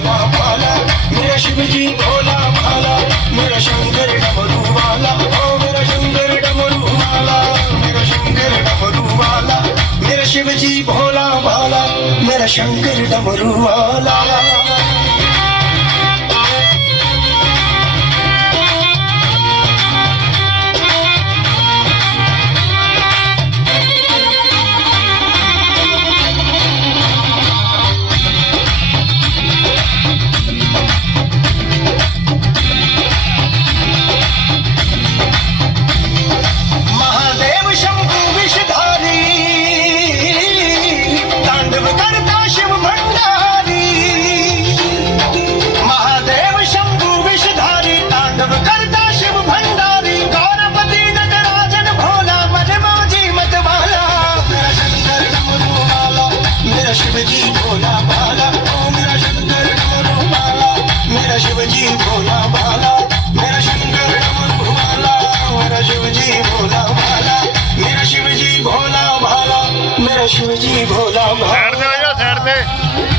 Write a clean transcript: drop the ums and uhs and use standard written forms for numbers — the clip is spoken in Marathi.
भोला भाला, मेरा शिव जी भोला भाला, मेरा शंकर डमरू वाला, ओ मेरा शंकर डमरू वाला, मेरा शंकर डमरू वाला, मेरा शिव जी भोला भाला, मेरा शंकर डमरू वाला। शिवजी भोला भाला, ओ मेरा शंकर डमरू वाला, मेरा शिवजी भोला भाला, मेरा शंकर डमरू वाला, मेरा शिवजी भोला भाला, मेरा शिवजी भोला भाला, मेरा शिवजी भोला भाला। साइड पे